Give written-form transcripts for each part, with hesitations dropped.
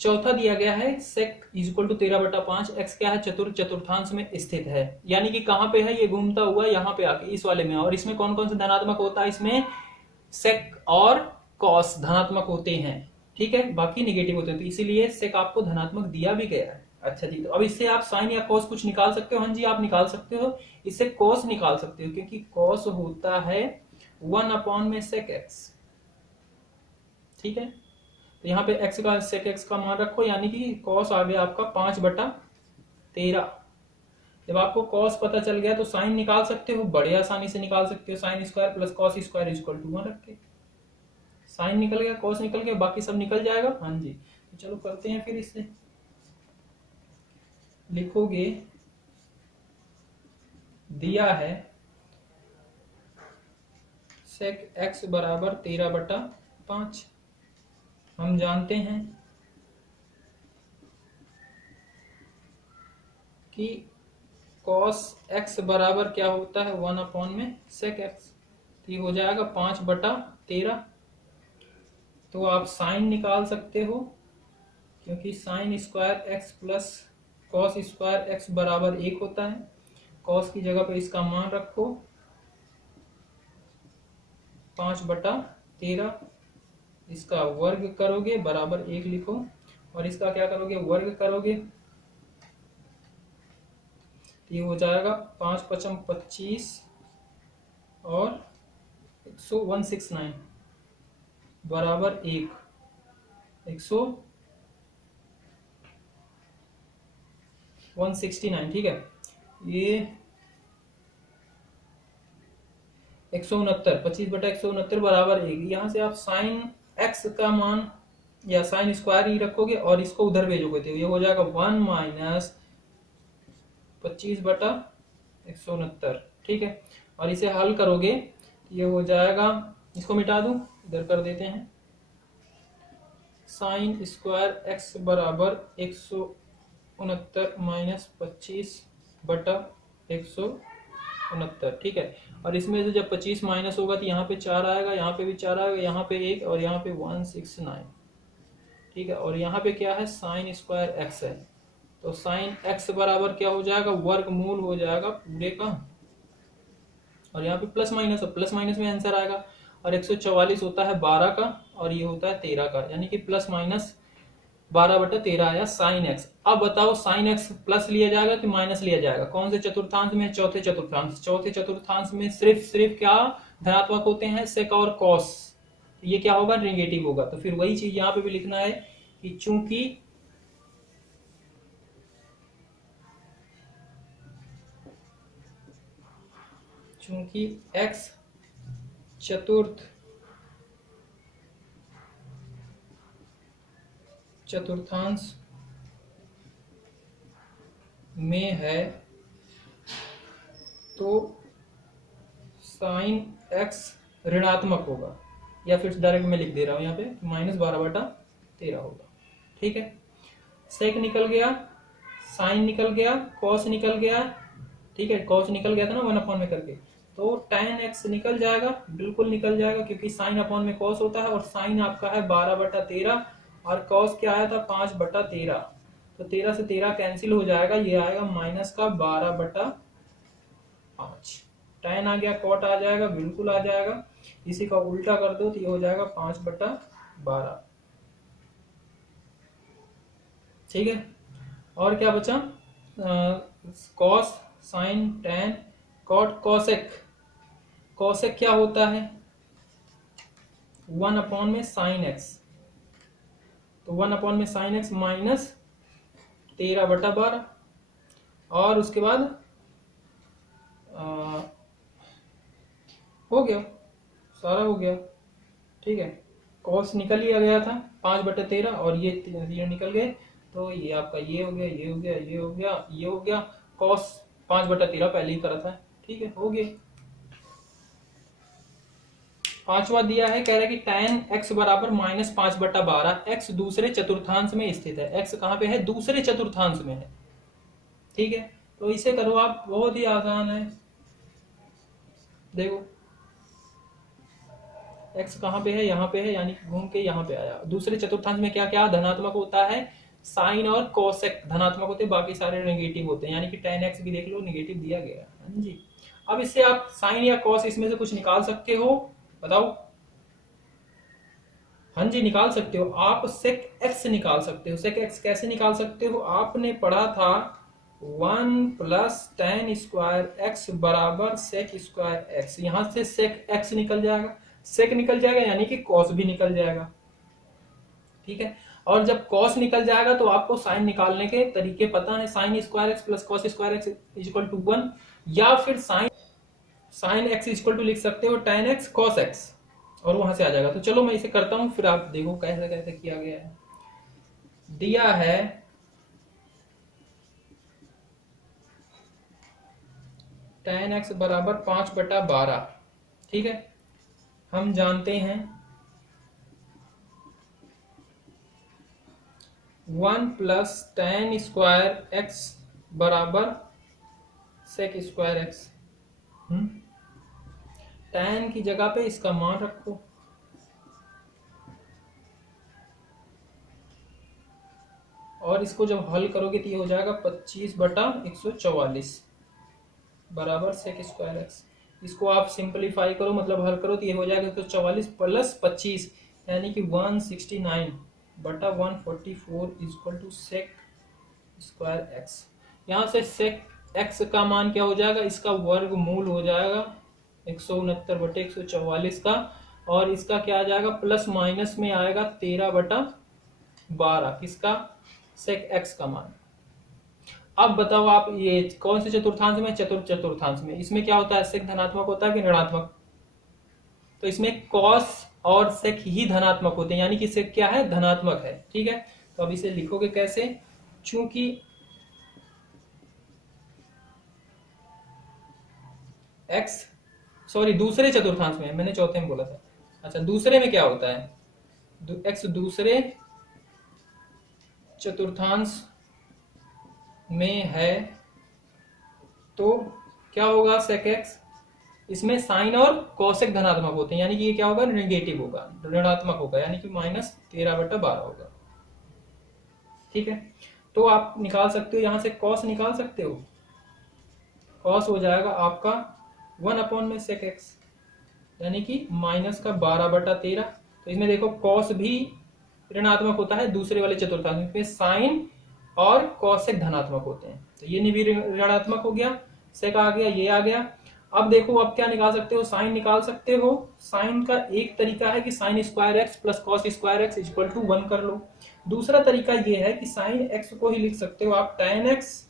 चौथा दिया गया है सेक इज इक्वल टू 13/5, एक्स क्या है चतुर्थांश में स्थित है, यानी कि कहां पे है ये घूमता हुआ यहाँ पे आके इस वाले में, और इसमें कौन कौन से धनात्मक होता है, इसमें सेक और कॉस धनात्मक होते हैं, ठीक है, बाकी निगेटिव होते हैं, तो इसीलिए सेक आपको धनात्मक दिया भी गया है। अच्छा जी, तो अब इससे आप साइन या कॉस कुछ निकाल सकते हो, हाँ जी आप निकाल सकते हो, इससे कॉस निकाल सकते हो, क्योंकि कॉस होता है 1 में सेक एक्स, ठीक है, तो यहाँ पे x का सेक x का मान रखो, यानी कि कॉस आ गया आपका 5/13। जब आपको कॉस पता चल गया तो साइन निकाल सकते हो, बड़े आसानी से निकाल सकते हो, sine square plus cos square is equal to 1 रख के, साइन निकल गया, कॉस निकल गया, बाकी सब निकल जाएगा। हाँ जी, तो चलो करते हैं फिर, इससे लिखोगे, दिया है सेक x बराबर 13/5, हम जानते हैं कि cos x बराबर क्या होता है 1 में sec x, तो ये हो जाएगा 5/13। तो आप साइन निकाल सकते हो, क्योंकि sine square x plus cos square x बराबर 1 होता है, कॉस की जगह पे इसका मान रखो 5/13, इसका वर्ग करोगे बराबर 1 लिखो, और इसका क्या करोगे वर्ग करोगे, ये हो जाएगा 5×5 = 25 और 169 बराबर 1, 169, ठीक है, ये 169, 25/169 बराबर 1, यहाँ से आप साइन एक्स का मान या साइन स्क्वायर ही रखोगे और इसको उधर भेजोगे, तो ये हो जाएगा 1 - 25/169, ठीक है, और इसे हल करोगे ये हो जाएगा, इसको मिटा दूं, इधर कर देते हैं, साइन स्क्वायर एक्स बराबर 169 - 25/169, ठीक है, और इसमें से जब 25 माइनस होगा तो यहाँ पे 4 आएगा, यहाँ पे भी 4 आएगा, यहाँ पे 1 और यहाँ पे 169, ठीक है, और यहाँ पे क्या है साइन स्क्वायर एक्स है, तो साइन एक्स बराबर क्या हो जाएगा वर्गमूल हो जाएगा पूरे का, और यहाँ पे प्लस माइनस में आंसर आएगा, और 144 होता है 12 का और ये होता है 13 का, यानी कि प्लस माइनस 12/13 आया साइन एक्स। अब बताओ साइन एक्स प्लस लिया जाएगा कि माइनस लिया जाएगा, कौन से चतुर्थांश में, चौथे चतुर्थांश, चौथे चतुर्थांश में सिर्फ क्या धनात्मक होते हैं सेक और कॉस, ये क्या होगा नेगेटिव होगा, तो फिर वही चीज यहाँ पे भी लिखना है कि चूंकि एक्स चतुर्थांश में है तो साइन एक्स ऋणात्मक होगा, या फिर डायरेक्ट मैं लिख दे रहा हूं यहाँ पे -12/13 होगा, ठीक है, सेक निकल गया, साइन निकल गया, कॉस निकल गया, ठीक है, कॉस निकल गया था ना 1 में करके, तो tan x निकल जाएगा, बिल्कुल निकल जाएगा, क्योंकि साइन अपॉन में कॉस होता है, और साइन आपका है 12/13 और कॉस क्या आया था 5/13, तो 13 से 13 कैंसिल हो जाएगा, ये आएगा -12/5, tan आ गया, कॉट आ जाएगा, बिल्कुल आ जाएगा, इसी का उल्टा कर दो तो ये हो जाएगा 5/12, ठीक है, और क्या बचा cos sine tan cot cosec, cosec क्या होता है 1 में साइन एक्स, तो 1 में साइन एक्स माइनस 13/12, और उसके बाद हो गया, सारा हो गया, ठीक है, कॉस निकल लिया गया था 5/13 और ये निकल गए, तो ये आपका ये हो गया, ये हो गया, ये हो गया, ये हो गया, कॉस 5/13 पहले ही करा था, ठीक है, हो गया। पांचवा दिया है, कह रहा है कि tan x बराबर -5/12, x दूसरे चतुर्थांश में स्थित है, x कहां पे है दूसरे चतुर्थांश में है, ठीक है, तो इसे करो आप, बहुत ही आसान है, देखो एक्स कहाँ पे है, यहाँ पे है, यानी कि घूम के यहाँ पे आया। दूसरे चतुर्थांश में क्या क्या धनात्मक होता है, साइन और कोसेक धनात्मक होते हैं, बाकी सारे नेगेटिव होते हैं, यानी कि tan x भी देख लो नेगेटिव दिया गया है। हाँ जी, अब इससे आप साइन या कॉस इसमें से कुछ निकाल सकते हो, बताओ। हाँ जी, निकाल सकते हो आप, सेक एक्स निकाल सकते हो। सेक एक्स कैसे निकाल सकते हो, आपने पढ़ा था 1 प्लस tan स्क्वायर एक्स बराबर सेक स्क्वायर एक्स। यहां से सेक एक्स निकल जाएगा, सेक निकल जाएगा, यानी कि कॉस भी निकल जाएगा, ठीक है। और जब कॉस निकल जाएगा तो आपको साइन निकालने के तरीके पता है, sine square x plus cos square x equal to 1, या फिर साइन एक्स इक्वल टू लिख सकते हो tan x cos x, और वहां से आ जाएगा। तो चलो मैं इसे करता हूं, फिर आप देखो कैसे कैसे किया गया है। दिया है tan x बराबर 5/12, ठीक है। हम जानते हैं 1 प्लस tan स्क्वायर एक्स बराबर सेक स्क्वायर एक्स। tan की जगह पे इसका मान रखो, और इसको जब हल करोगे तो ये हो जाएगा 25/144 बराबर सेक स्क्वायर एक्स। इसको आप सिंपलीफाई करो, मतलब हल करो, तो ये हो जाएगा 144 प्लस 25, यानी कि 169/144 equal to sec square x. यहाँ से सेक एक्स का मान क्या हो जाएगा, इसका वर्गमूल हो जाएगा 169/144 का, और इसका क्या आ जाएगा, प्लस माइनस में आएगा 13/12, किसका, सेक एक्स का मान। अब बताओ आप, ये कौन से चतुर्थांश में, चतुर्थांश में। इसमें क्या होता है, सेक धनात्मक होता है कि ऋणात्मक, तो इसमें कॉस और सेक ही धनात्मक होते हैं, यानी कि सेक क्या है, धनात्मक है, ठीक है। तो अब इसे लिखोगे कैसे, चूंकि एक्स, सॉरी दूसरे चतुर्थांश में, मैंने चौथे में बोला था, अच्छा दूसरे में क्या होता है, एक्स दूसरे चतुर्थांश में है, तो क्या होगा, सेक एक्स, इसमें साइन और कोसेक धनात्मक होते हैं, यानी कि ये क्या होगा, नेगेटिव होगा, ऋणात्मक होगा, यानी कि -13/12 होगा, ठीक है। तो आप निकाल सकते हो, यहां से कॉस निकाल सकते हो, कॉस हो जाएगा आपका 1/सेक एक्स, यानी कि -12/13। तो इसमें देखो कॉस भी ऋणात्मक होता है, दूसरे वाले चतुर्थांश में साइन और कॉसेक धनात्मक होते हैं, तो ये भी ऋणात्मक हो गया, सेक आ गया, ये आ गया। अब देखो अब क्या निकाल सकते हो, साइन निकाल सकते हो। साइन का एक तरीका है कि sine square x plus cos square x equal to 1 कर लो। दूसरा तरीका ये है कि साइन एक्स को ही लिख सकते हो आप tan x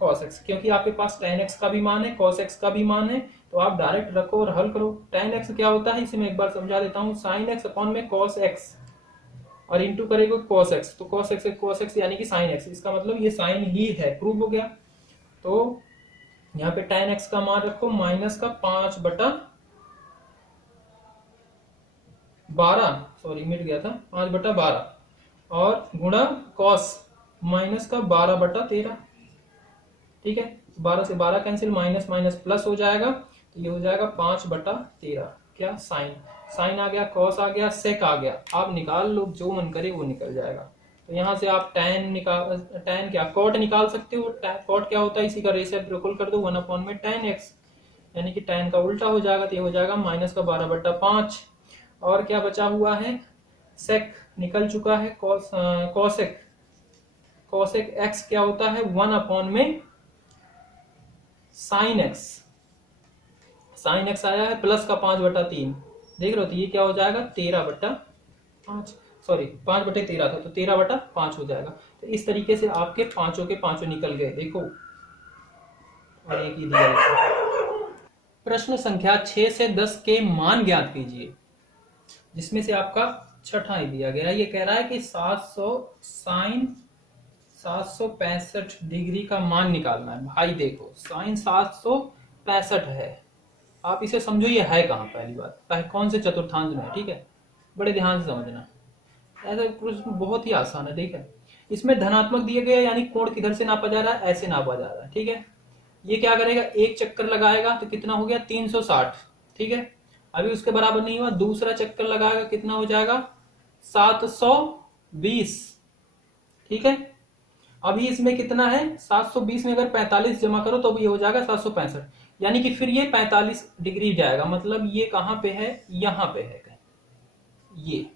cos x, क्योंकि आपके पास tan x का भी मान है, cos x का भी मान है, तो आप डायरेक्ट रखो और हल करो। tan x क्या होता है, इसे मैं एक बार समझा देता हूँ, साइन एक्स अपॉन में cos x और इंटू करेगा cos x, तो cos x यानी कि sin x, इसका मतलब ये साइन ही है, प्रूव हो गया। तो यहाँ पे tan x का मान रखो माइनस का 5/12, सॉरी मिट गया था, 5/12, और गुणा cos माइनस का 12/13, ठीक है। 12 से 12 कैंसिल, माइनस माइनस प्लस हो जाएगा, तो ये हो जाएगा 5/13, क्या, साइन आ गया, कॉस आ गया, सेक आ गया, आप निकाल लो, जो मन करे वो निकल जाएगा। तो यहाँ से आप tan क्या, कॉट निकाल सकते हो। कॉट क्या होता है, इसी का रेसिप्रोकल कर दो 1/में tan x, यानी कि tan का उल्टा हो जाएगा, तो ये हो जाएगा -12/5। और क्या बचा हुआ है, सेक निकल चुका है, कॉसेक एक्स क्या होता है, 1 में साइन एक्स आया है, प्लस का 5/3, देख रहे हो, तो ये क्या हो जाएगा 13/5, सॉरी 5/13 था, तो 13/5 हो जाएगा। तो इस तरीके से आपके पांचों के पांचों निकल गए, देखो, और एक ही दिया देखो। प्रश्न संख्या 6 से 10 के मान ज्ञात कीजिए, जिसमें से आपका छठा ही दिया गया है। ये कह रहा है कि 765 डिग्री का मान निकालना है। भाई देखो, साइन 765 है, आप इसे समझो ये है कहाँ, पहली बात कौन से चतुर्थांश में है, ठीक है, बड़े ध्यान से समझना। ऐसा प्रश्न बहुत ही आसान है, ठीक है। इसमें धनात्मक दिए गए, यानी कोण किधर से नापा जा रहा है, ऐसे नापा जा रहा है, ठीक है। ये क्या करेगा, एक चक्कर लगाएगा तो कितना हो गया 360, ठीक है। अभी उसके बराबर नहीं हुआ, दूसरा चक्कर लगाएगा कितना हो जाएगा 720। ठीक है, अभी इसमें कितना है 720 में अगर 45 जमा करो तो ये हो जाएगा 765, यानी कि फिर ये 45 डिग्री जाएगा, मतलब ये कहां पे है, यहां पे है ये।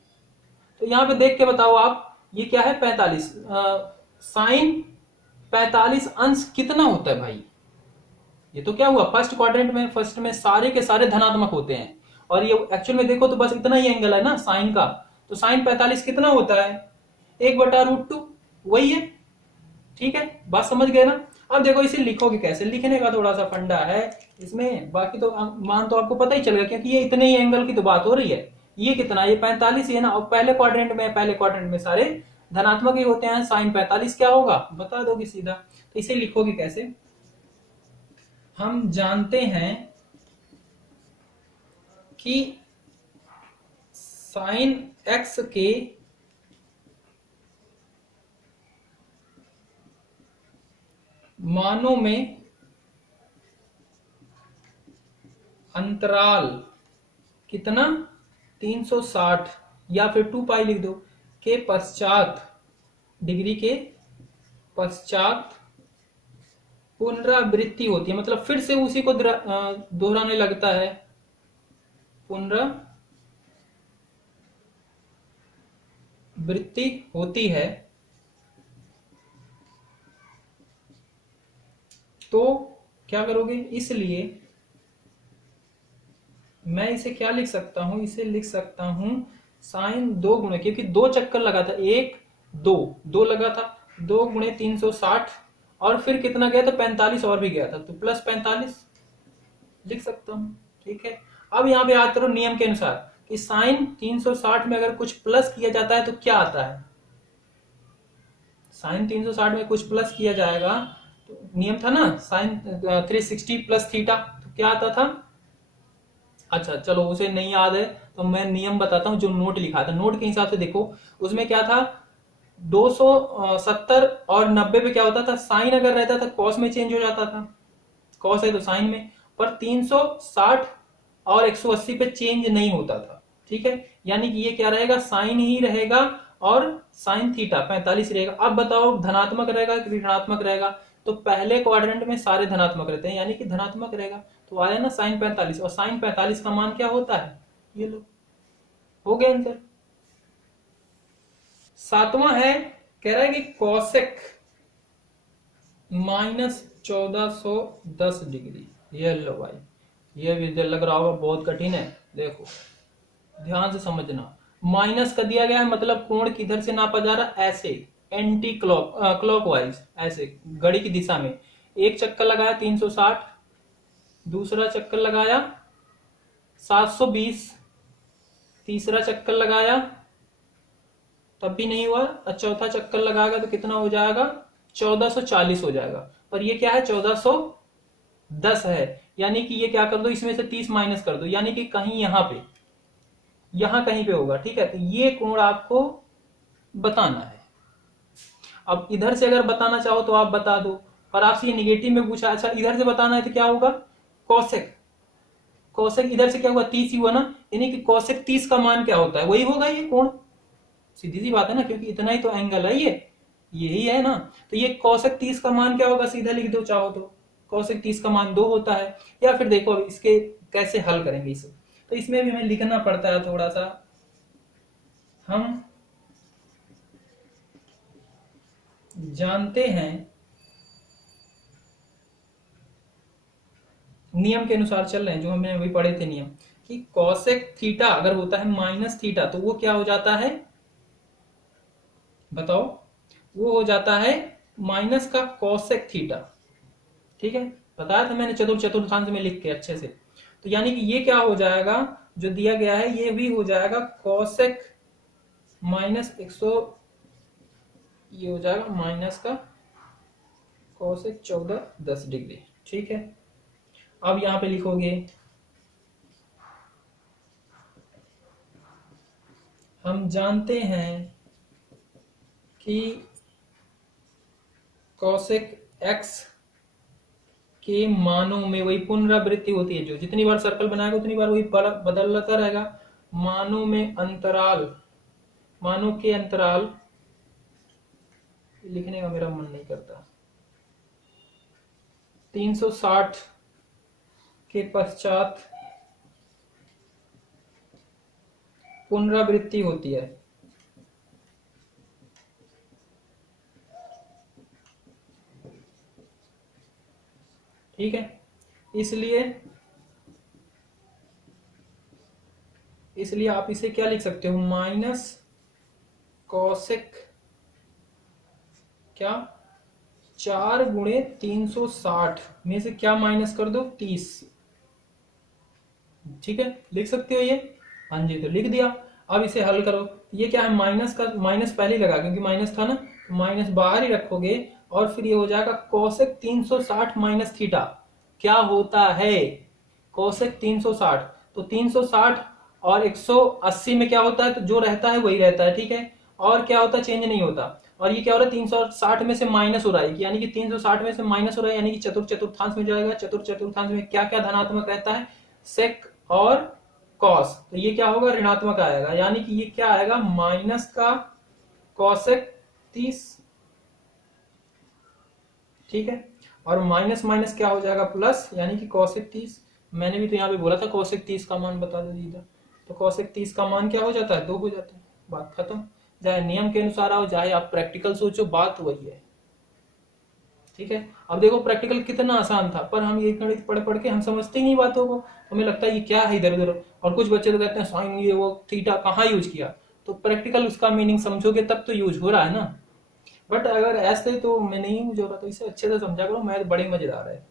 तो यहां पे देख के बताओ आप, ये क्या है 45, साइन 45 अंश कितना होता है भाई। ये तो क्या हुआ फर्स्ट क्वाड्रेंट में, फर्स्ट में सारे के सारे धनात्मक होते हैं, और ये एक्चुअल में देखो तो बस इतना ही एंगल है ना साइन का, तो साइन 45 कितना होता है 1/√2, वही है। ठीक है, बात समझ गए ना। अब देखो इसे लिखोगे कैसे, लिखने का थोड़ा सा फंडा है इसमें, बाकी तो मान तो आपको पता ही चलेगा, क्योंकि ये इतने ही एंगल की तो बात हो रही है। ये कितना, ये 45 है ना, और पहले क्वाड्रेंट में सारे धनात्मक ही होते हैं, साइन 45 क्या होगा बता दोगे सीधा। तो इसे लिखोगे कैसे, हम जानते हैं कि साइन एक्स के मानों में अंतराल कितना 360 या फिर 2 पाई लिख दो के पश्चात, डिग्री के पश्चात पुनरावृत्ति होती है, मतलब फिर से उसी को दोहराने लगता है, पुनरावृत्ति होती है। तो क्या करोगे, इसलिए मैं इसे क्या लिख सकता हूं, इसे लिख सकता हूं साइन 2 गुणे, क्योंकि 2 चक्कर लगा था, 1 2 2 लगा था, 2 गुणे 360, और फिर कितना गया था 45 और भी गया था, तो प्लस 45 लिख सकता हूं। ठीक है, अब यहां पे याद करो नियम के अनुसार कि साइन 360 में अगर कुछ प्लस किया जाता है तो क्या आता है, साइन 360 में कुछ प्लस किया जाएगा तो नियम था ना साइन 360 प्लस थीटा, तो क्या आता था। अच्छा चलो उसे नहीं याद है तो मैं नियम बताता हूं, जो नोट लिखा था नोट के हिसाब से देखो, उसमें क्या था 270 और 90 पे क्या होता था, साइन अगर रहता था कॉस में चेंज हो जाता था, कॉस है तो साइन में, पर 360 और 180 पे चेंज नहीं होता था। ठीक है, यानी कि ये क्या रहेगा साइन ही रहेगा, और साइन थीटा 45 रहेगा। अब बताओ धनात्मक रहेगा कि ऋणात्मक रहेगा, तो पहले क्वाड्रेंट में सारे धनात्मक रहते हैं, यानी कि धनात्मक रहेगा, तो आया ना साइन 45, और साइन 45 का मान क्या होता है, ये लो हो गया आंसर। सातवां है, कह रहा है कि कॉसेक -1410 डिग्री, ये लो भाई, ये भी लग रहा होगा बहुत कठिन है, देखो ध्यान से समझना, माइनस का दिया गया है मतलब कोण किधर से नापा जा रहा है, ऐसे एंटी क्लॉकवाइज, ऐसे घड़ी की दिशा में। एक चक्कर लगाया 360, दूसरा चक्कर लगाया 720, तीसरा चक्कर लगाया तब भी नहीं हुआ, और चौथा चक्कर लगाएगा तो कितना हो जाएगा 1440 हो जाएगा, पर ये क्या है 1410 है, यानी कि ये क्या कर दो इसमें से 30 माइनस कर दो, यानी कि कहीं यहां कहीं पे होगा। ठीक है, तो ये कोण आपको बताना है। अब इधर से अगर बताना चाहो तो आप बता दो, पर आपसे ये निगेटिव में पूछा, अच्छा इधर से बताना है तो क्या होगा कौशिक, कौशिक इधर से क्या हुआ 30 ही हुआ ना, यानी कि कौशिक 30 का मान क्या होता है, वही होगा ये कोण, सीधी सी बात है ना, क्योंकि इतना ही तो एंगल है ये, यही है ना। तो ये कौशिक 30 का मान क्या होगा, सीधा लिख दो चाहो तो, कौशिक 30 का मान 2 होता है। या फिर देखो अब इसके कैसे हल करेंगे इसे, तो इसमें भी हमें लिखना पड़ता है थोड़ा सा। हम जानते हैं नियम के अनुसार चल रहे हैं, जो हमने अभी पढ़े थे नियम, कि कौशिक थीटा अगर होता है माइनस थीटा तो वो क्या हो जाता है बताओ, वो हो जाता है माइनस का कौशिक थीटा। ठीक है, बताया था मैंने चतुर्थांश में लिख के अच्छे से। तो यानी कि ये क्या हो जाएगा, जो दिया गया है ये भी हो जाएगा कौशिक -100, ये हो जाएगा माइनस का कौशिक 1410 डिग्री। ठीक है, अब यहां पे लिखोगे हम जानते हैं कि कौशिक x के मानों में वही पुनरावृत्ति होती है, जो जितनी बार सर्कल बनाएगा उतनी बार वही बदलता रहेगा। मानों में अंतराल, मानों के अंतराल लिखने का मेरा मन नहीं करता, 360 के पश्चात पुनरावृत्ति होती है। ठीक है, इसलिए आप इसे क्या लिख सकते हो, माइनस कॉसेक क्या 4 गुणे 360 में से क्या माइनस कर दो, 30। ठीक है, लिख सकते हो ये। हाँ जी, तो लिख दिया। अब इसे हल करो। ये क्या है, माइनस का माइनस पहले ही लगा क्योंकि माइनस था ना, तो माइनस बाहर ही रखोगे और फिर ये हो जाएगा कोसेक 360 माइनस थीटा। क्या होता है कोसेक 360, तो 360 और 180 में क्या होता है, तो जो रहता है वही रहता है। ठीक है, और क्या होता है, चेंज नहीं होता। और ये क्या हो रहा है, 360 में से माइनस हो रहा है, यानी कि 360 में से माइनस हो रहा है, यानी कि चतुर्थांश में जाएगा। चतुर्थांश में क्या क्या धनात्मक रहता है, सेक और कॉस, तो ये क्या होगा, ऋणात्मक आएगा, यानी कि ये क्या आएगा, माइनस का कॉसेक 30। ठीक है, और माइनस माइनस क्या हो जाएगा, प्लस, यानी कि कॉसेक 30। मैंने भी तो यहाँ पे बोला था कॉसेक 30 का मान बता दो दीदा, तो कॉसेक 30 का मान क्या हो जाता है, 2 हो जाता है। बात खत्म। चाहे नियम के अनुसार आओ, चाहे आप प्रैक्टिकल सोचो, बात वही है। ठीक है, अब देखो प्रैक्टिकल कितना आसान था, पर हम ये गणित पढ़ पढ़ के हम समझते ही नहीं बातों को, हमें लगता है ये क्या है इधर उधर। और कुछ बच्चे तो कहते हैं साइन ये वो थीटा कहाँ यूज किया, तो प्रैक्टिकल उसका मीनिंग समझोगे तब तो यूज हो रहा है ना। बट अगर ऐसे तो मैं नहीं यूज हो रहा, तो इसे अच्छे से समझा करो, मैथ बड़े मजेदार है।